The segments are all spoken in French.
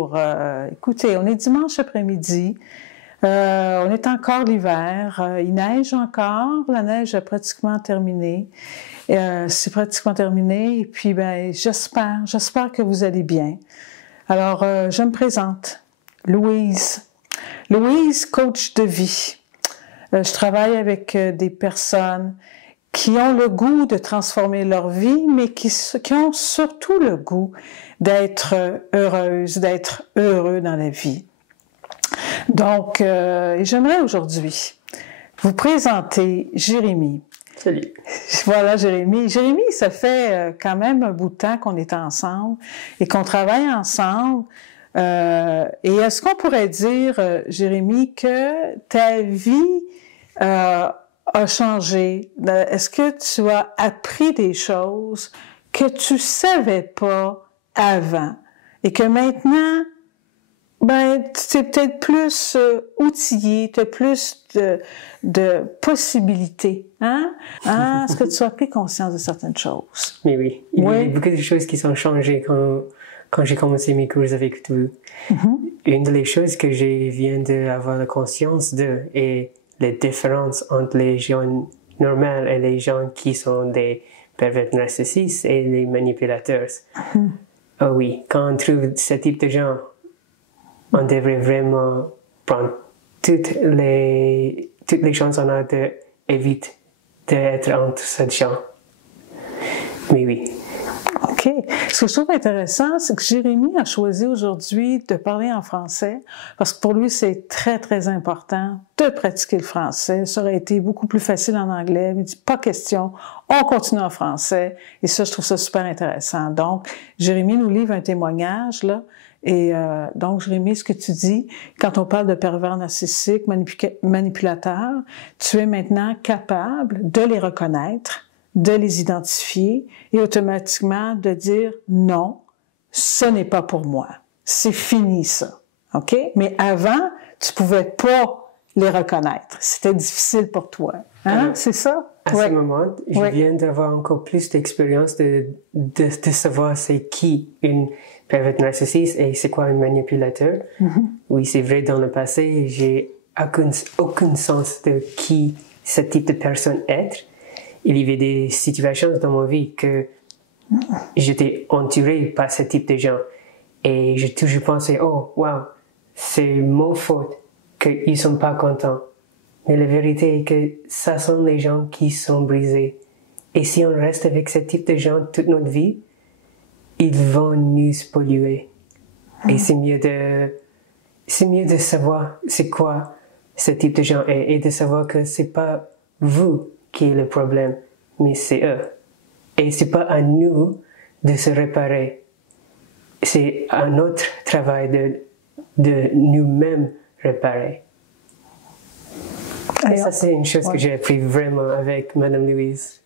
bonjour. Écoutez, on est dimanche après-midi. On est encore l'hiver. Il neige encore. La neige est pratiquement terminée. C'est pratiquement terminé. Et puis, ben, j'espère que vous allez bien. Alors, je me présente. Louise. Louise, coach de vie. Je travaille avec des personnes qui ont le goût de transformer leur vie, mais qui ont surtout le goût d'être heureuses, d'être heureux dans la vie. Donc, j'aimerais aujourd'hui vous présenter Jérémie. Salut. Voilà, Jérémie. Jérémie, ça fait quand même un bout de temps qu'on est ensemble et qu'on travaille ensemble. Et est-ce qu'on pourrait dire, Jérémie, que ta vie a changé? Est-ce que tu as appris des choses que tu savais pas avant et que maintenant, ben, tu es peut-être plus outillé, tu as plus de possibilités, hein? Est-ce que tu as pris conscience de certaines choses? Mais oui, il y a beaucoup de choses qui sont changées quand j'ai commencé mes cours avec vous. Une des choses que je viens d'avoir la conscience de est la différence entre les gens normaux et les gens qui sont des pervers narcissiques et les manipulateurs. Oh oui, quand on trouve ce type de gens, on devrait vraiment prendre toutes les chances qu'on a d'éviter d'être entre ces gens. Mais oui. OK. Ce que je trouve intéressant, c'est que Jérémie a choisi aujourd'hui de parler en français parce que pour lui, c'est très, très important de pratiquer le français. Ça aurait été beaucoup plus facile en anglais. Il dit, pas question, on continue en français. Et ça, je trouve ça super intéressant. Donc, Jérémie nous livre un témoignage, là. Et donc, Jérémie, ce que tu dis, quand on parle de pervers narcissiques, manipulateurs, tu es maintenant capable de les reconnaître, de les identifier et automatiquement de dire non, ce n'est pas pour moi. C'est fini ça. OK? Mais avant, tu pouvais pas les reconnaître. C'était difficile pour toi. Hein? C'est ça? À ce moment, je viens d'avoir encore plus d'expérience de savoir c'est qui une pervers narcissique et c'est quoi un manipulateur. Oui, c'est vrai, dans le passé, j'ai aucun sens de qui ce type de personne est. Il y avait des situations dans ma vie que j'étais entouré par ce type de gens. Et j'ai toujours pensé, oh, wow, c'est mon faute qu'ils ne sont pas contents. Mais la vérité est que ça sont les gens qui sont brisés. Et si on reste avec ce type de gens toute notre vie, ils vont nous polluer. Et c'est mieux de savoir c'est quoi ce type de gens et de savoir que c'est pas vous qui est le problème, mais c'est eux. Et c'est pas à nous de se réparer. C'est à notre travail de nous-mêmes réparer. Et ça, c'est une chose que j'ai appris vraiment avec Madame Louise.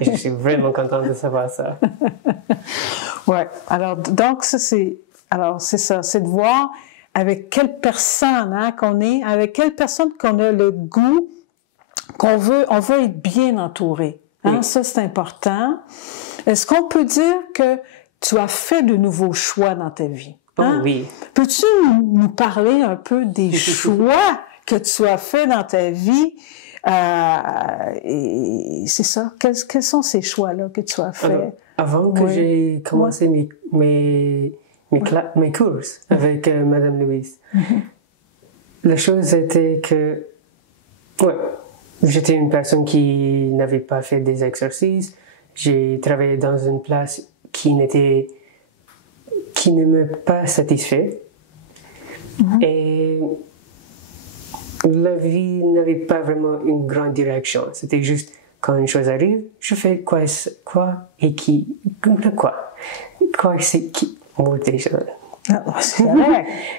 Et je suis vraiment contente de savoir ça. Ouais. Alors, donc, ça, c'est ça. C'est de voir avec quelle personne qu'on est, avec quelle personne qu'on a le goût, on veut être bien entouré. Hein? Oui. Ça, c'est important. Est-ce qu'on peut dire que tu as fait de nouveaux choix dans ta vie? Hein? Oh, oui. Peux-tu nous parler un peu des choix que tu as fait dans ta vie? Et c'est ça. Quels sont ces choix-là que tu as fait? Alors, avant que j'ai commencé mes courses avec Madame Louise, la chose était que j'étais une personne qui n'avait pas fait des exercices. J'ai travaillé dans une place qui ne me pas satisfait. Et la vie n'avait pas vraiment une grande direction. C'était juste, quand une chose arrive, je fais quoi et qui, quoi c'est qui. Oh, des choses.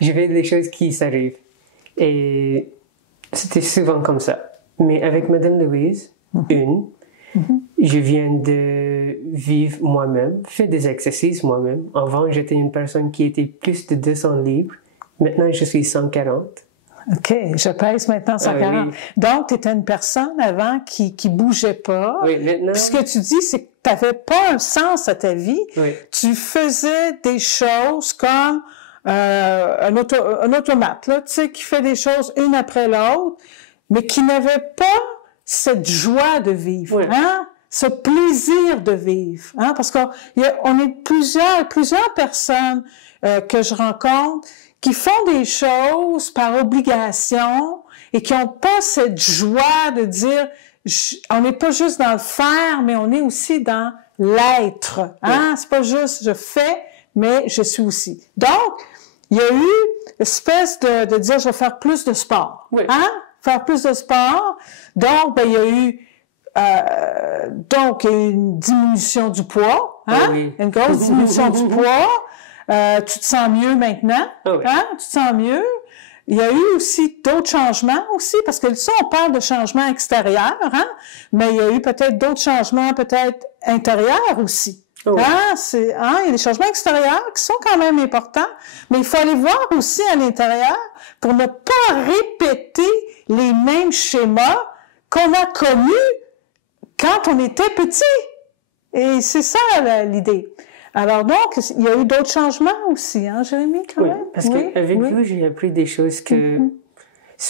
Je fais des choses qui s'arrivent. Et c'était souvent comme ça. Mais avec Madame Louise, je viens de vivre moi-même, faire des exercices moi-même. Avant, j'étais une personne qui était plus de 200 livres. Maintenant, je suis 140. OK, je pèse maintenant 140. Oui. Donc, tu étais une personne avant qui bougeait pas. Oui, maintenant... Puis ce que tu dis, c'est que tu n'avais pas un sens à ta vie. Oui. Tu faisais des choses comme un automate, là, tu sais, qui fait des choses une après l'autre, mais qui n'avait pas cette joie de vivre, hein? Ce plaisir de vivre, hein? Parce qu'on est plusieurs personnes que je rencontre qui font des choses par obligation et qui n'ont pas cette joie de dire, on n'est pas juste dans le faire, mais on est aussi dans l'être, hein? C'est pas juste je fais, mais je suis aussi. Donc, il y a eu l'espèce de dire, je vais faire plus de sport, hein? Faire plus de sport. Donc, ben, il y a eu une diminution du poids, hein? Une grosse diminution du poids. Tu te sens mieux maintenant, hein? Tu te sens mieux. Il y a eu aussi d'autres changements aussi, parce que ça, on parle de changements extérieurs, hein? Mais il y a eu peut-être d'autres changements, peut-être intérieurs aussi. Hein? Il y a des changements extérieurs qui sont quand même importants, mais il faut aller voir aussi à l'intérieur pour ne pas répéter les mêmes schémas qu'on a connus quand on était petit. Et c'est ça l'idée. Alors donc, il y a eu d'autres changements aussi, hein, Jérémie, quand même? Parce qu'avec vous, j'ai appris des choses que...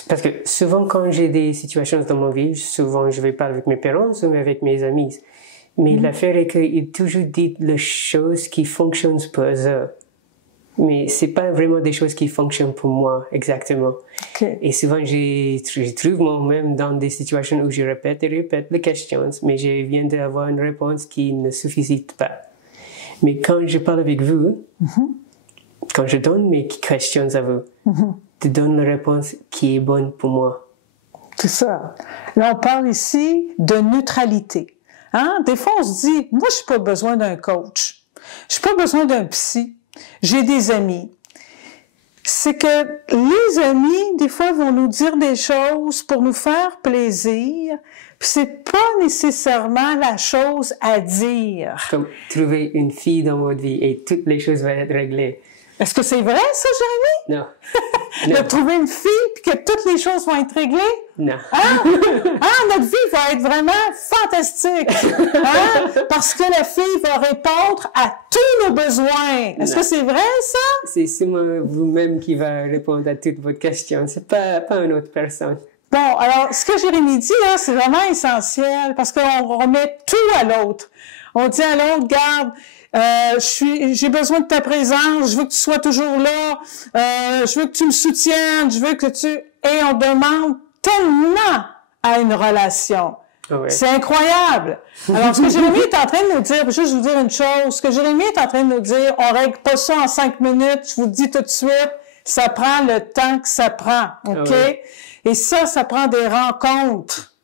Parce que souvent, quand j'ai des situations dans ma vie, souvent, je vais pas avec mes parents ou avec mes amis. Mais l'affaire est qu'il toujours dit les choses qui fonctionnent pour eux. Mais c'est pas vraiment des choses qui fonctionnent pour moi, exactement. Et souvent, je trouve moi-même dans des situations où je répète et répète les questions, mais je viens d'avoir une réponse qui ne suffit pas. Mais quand je parle avec vous, quand je donne mes questions à vous, tu donnes la réponse qui est bonne pour moi. C'est ça. Là, on parle ici de neutralité. Hein? Des fois, on se dit, moi, je n'ai pas besoin d'un coach. Je n'ai pas besoin d'un psy. J'ai des amis. C'est que les amis, des fois, vont nous dire des choses pour nous faire plaisir, puis c'est pas nécessairement la chose à dire. Comme trouver une fille dans votre vie et toutes les choses vont être réglées. Est-ce que c'est vrai, ça, Jérémie? Non. De trouver une fille puis que toutes les choses vont être réglées? Non. Notre vie va être vraiment fantastique. Hein? Parce que la fille va répondre à tous nos besoins. Est-ce que c'est vrai, ça? C'est moi, vous-même qui va répondre à toutes vos questions. C'est pas une autre personne. Bon, alors, ce que Jérémie dit, là, c'est vraiment essentiel parce qu'on remet tout à l'autre. On dit à l'autre, garde, j'ai besoin de ta présence, je veux que tu sois toujours là, je veux que tu me soutiennes, je veux que tu... Et on demande tellement à une relation. C'est incroyable. Alors, ce que Jérémie est en train de nous dire, juste vous dire une chose, ce que Jérémie est en train de nous dire, on règle pas ça en 5 minutes, je vous le dis tout de suite, ça prend le temps que ça prend, OK? Et ça prend des rencontres.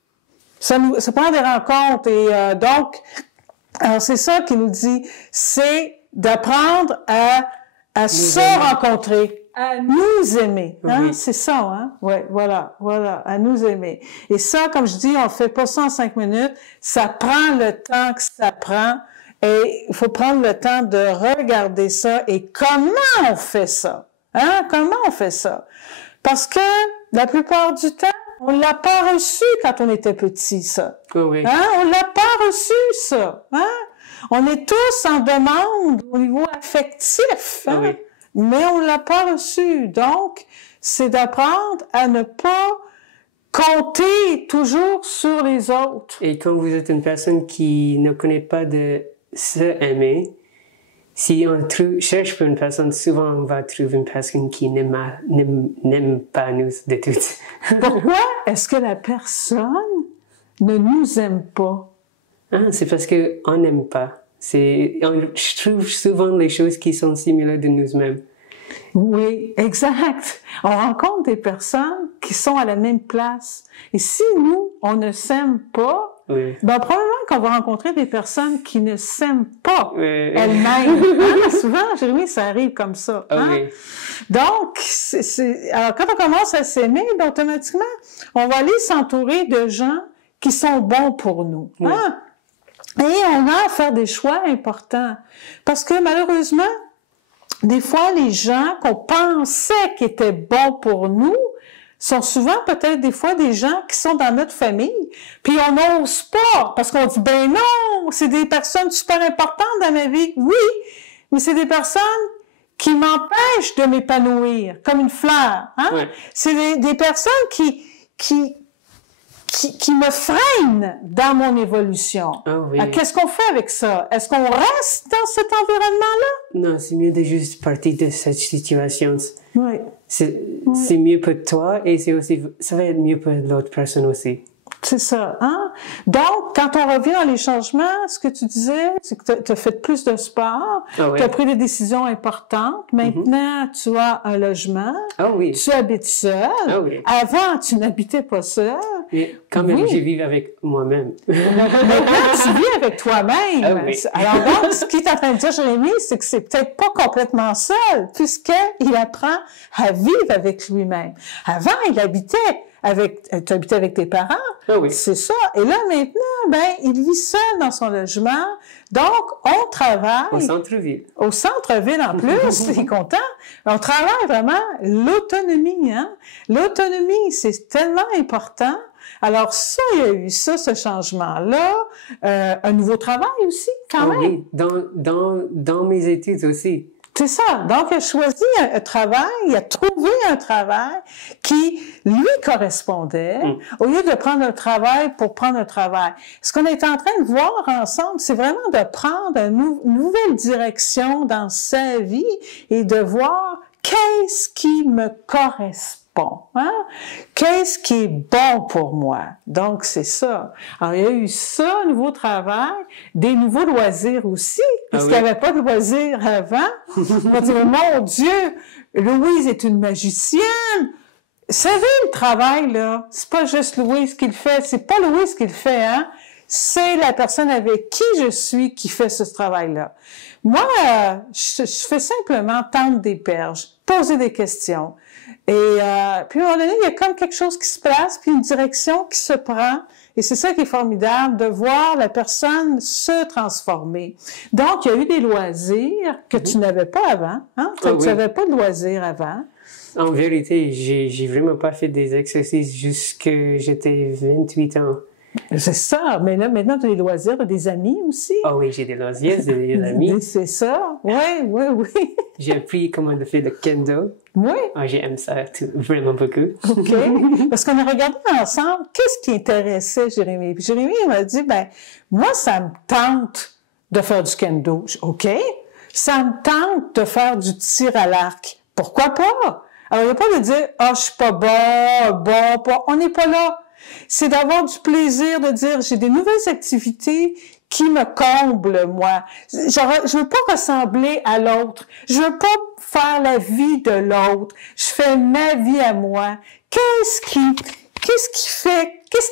Ça prend des rencontres. Et donc, alors c'est ça qu'il nous dit, c'est d'apprendre à se rencontrer, à nous aimer. Hein? C'est ça, hein? Ouais, voilà, à nous aimer. Et ça, comme je dis, on fait pas ça en 5 minutes. Ça prend le temps que ça prend. Et il faut prendre le temps de regarder ça. Et comment on fait ça? Hein? Comment on fait ça? Parce que la plupart du temps, on l'a pas reçu quand on était petit, ça. Hein? On l'a pas reçu, ça. Hein? On est tous en demande au niveau affectif. Hein? Mais on l'a pas reçu. Donc, c'est d'apprendre à ne pas compter toujours sur les autres. Et quand vous êtes une personne qui ne connaît pas de se aimer, si on cherche pour une personne, souvent on va trouver une personne qui n'aime pas nous de toutes. Pourquoi est-ce que la personne ne nous aime pas? C'est parce qu'on n'aime pas. Je trouve souvent les choses qui sont similaires de nous-mêmes. Oui, exact. On rencontre des personnes qui sont à la même place. Et si nous, on ne s'aime pas, ben probablement qu'on va rencontrer des personnes qui ne s'aiment pas elles-mêmes. Hein? Souvent, Jérémie, ça arrive comme ça. Hein? Donc, alors quand on commence à s'aimer, ben, automatiquement, on va aller s'entourer de gens qui sont bons pour nous. Hein? Et on a à faire des choix importants. Parce que malheureusement, des fois, les gens qu'on pensait qui étaient bons pour nous sont souvent peut-être des fois des gens qui sont dans notre famille, puis on n'ose pas, parce qu'on dit, ben non, c'est des personnes super importantes dans ma vie. Oui, mais c'est des personnes qui m'empêchent de m'épanouir comme une fleur. Hein? Ouais. C'est des personnes qui me freinent dans mon évolution. Oh, oui. Qu'est-ce qu'on fait avec ça? Est-ce qu'on reste dans cet environnement-là? Non, c'est mieux de juste partir de cette situation. Oui. C'est mieux pour toi et ça va être mieux pour l'autre personne aussi. C'est ça, hein? Donc, quand on revient dans les changements, ce que tu disais, c'est que tu as fait plus de sport, tu as pris des décisions importantes. Maintenant, tu as un logement, tu habites seul. Avant, tu n'habitais pas seul. Mais quand même, je vis avec moi-même. Maintenant, tu vis avec toi-même. Alors donc, ce qu'il est en train de dire, Jérémie, c'est que c'est peut-être pas complètement seul, puisqu'il apprend à vivre avec lui-même. Avant, tu habitais avec tes parents. C'est ça. Et là, maintenant, il vit seul dans son logement. Donc, on travaille. Au centre-ville. Au centre-ville, en plus. Il est content. On travaille vraiment l'autonomie, hein. L'autonomie, c'est tellement important. Alors ça, il y a eu ça, ce changement-là. Un nouveau travail aussi, quand même. Oui, dans mes études aussi. C'est ça. Donc, il a choisi un travail, il a trouvé un travail qui lui correspondait, au lieu de prendre un travail pour prendre un travail. Ce qu'on est en train de voir ensemble, c'est vraiment de prendre une nouvelle direction dans sa vie et de voir qu'est-ce qui me correspond. Hein? Qu'est-ce qui est bon pour moi? Donc, c'est ça. Alors, il y a eu ça, un nouveau travail, des nouveaux loisirs aussi, parce qu'il n'y avait pas de loisirs avant. On dit, mon Dieu, Louise est une magicienne. Vous savez, le travail, là, c'est pas juste Louise qui le fait, c'est pas Louise qui le fait, hein? C'est la personne avec qui je suis qui fait ce travail-là. Moi, je fais simplement tendre des perches, poser des questions. Et puis à un moment donné, il y a comme quelque chose qui se place, puis une direction qui se prend. Et c'est ça qui est formidable, de voir la personne se transformer. Donc, il y a eu des loisirs que tu n'avais pas avant. Hein? Tu n'avais pas de loisirs avant. En vérité, j'ai vraiment pas fait des exercices jusqu'à j'étais 28 ans. C'est ça. Mais là, maintenant, tu as des loisirs, tu as des amis aussi. Ah oui, j'ai des loisirs, j'ai des amis. C'est ça. Oui. J'ai appris comment de faire le kendo. Oui. J'aime ça vraiment beaucoup. OK. Parce qu'on a regardé ensemble qu'est-ce qui intéressait Jérémie. Puis Jérémie, il m'a dit, moi, ça me tente de faire du kendo. OK. Ça me tente de faire du tir à l'arc. Pourquoi pas? Alors, il n'y a pas de dire, je suis pas bon. On n'est pas là. C'est d'avoir du plaisir de dire, j'ai des nouvelles activités qui me comblent, moi. Je veux pas ressembler à l'autre. Je veux pas faire la vie de l'autre. Je fais ma vie à moi. Qu'est-ce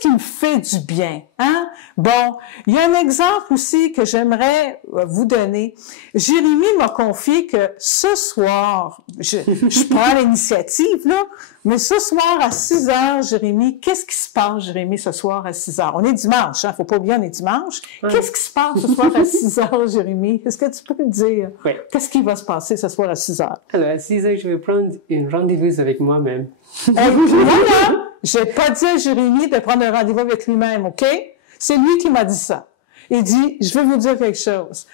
qui me fait du bien, hein? Bon, il y a un exemple aussi que j'aimerais vous donner. Jérémie m'a confié que ce soir, je prends l'initiative, là, mais ce soir à 6 heures, Jérémie, qu'est-ce qui se passe, Jérémie, ce soir à 6 heures? On est dimanche, hein? Faut pas oublier, on est dimanche. Qu'est-ce qui se passe ce soir à 6 heures, Jérémie? Est-ce que tu peux me dire? Oui. Qu'est-ce qui va se passer ce soir à 6 heures? Alors, à 6 heures, je vais prendre un rendez-vous avec moi-même. Voilà! J'ai pas dit à Jérémie de prendre un rendez-vous avec lui-même, OK? C'est lui qui m'a dit ça. Il dit, je veux vous dire quelque chose.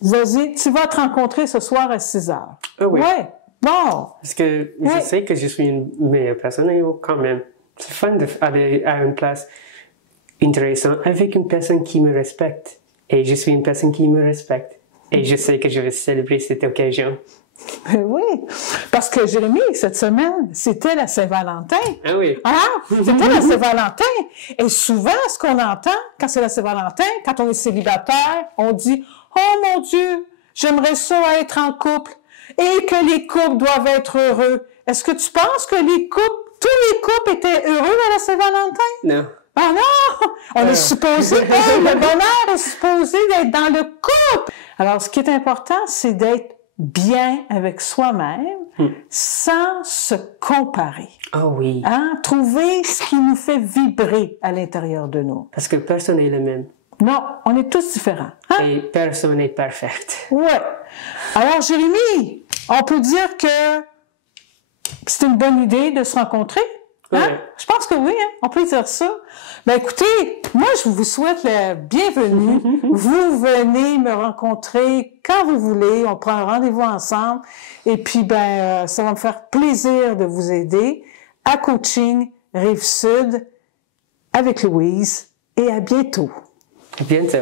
Vas-y, tu vas te rencontrer ce soir à 6 heures. Ah oui. Ouais. Bon. Parce que je sais que je suis une meilleure personne et quand même, c'est fun d'aller à une place intéressante avec une personne qui me respecte. Et je suis une personne qui me respecte. Et je sais que je vais célébrer cette occasion. Oui, parce que Jérémie, cette semaine, c'était la Saint-Valentin. Ah oui. C'était la Saint-Valentin. Et souvent, ce qu'on entend quand c'est la Saint-Valentin, quand on est célibataire, on dit « Oh mon Dieu, j'aimerais ça être en couple et que les couples doivent être heureux. » Est-ce que tu penses que tous les couples étaient heureux à la Saint-Valentin? Non. Ah non! On est supposé, le bonheur est supposé d'être dans le couple. Alors, ce qui est important, c'est d'être bien avec soi-même, sans se comparer. Ah oui. Hein? Trouver ce qui nous fait vibrer à l'intérieur de nous. Parce que personne n'est le même. Non, on est tous différents. Hein? Et personne n'est parfait. Ouais. Alors, Jérémie, on peut dire que c'est une bonne idée de se rencontrer? Hein? Ouais. Je pense que oui, hein? On peut dire ça. Ben écoutez, moi je vous souhaite la bienvenue. Vous venez me rencontrer quand vous voulez. On prend un rendez-vous ensemble. Et puis ça va me faire plaisir de vous aider à Coaching Rive-Sud avec Louise. Et à bientôt. À bientôt.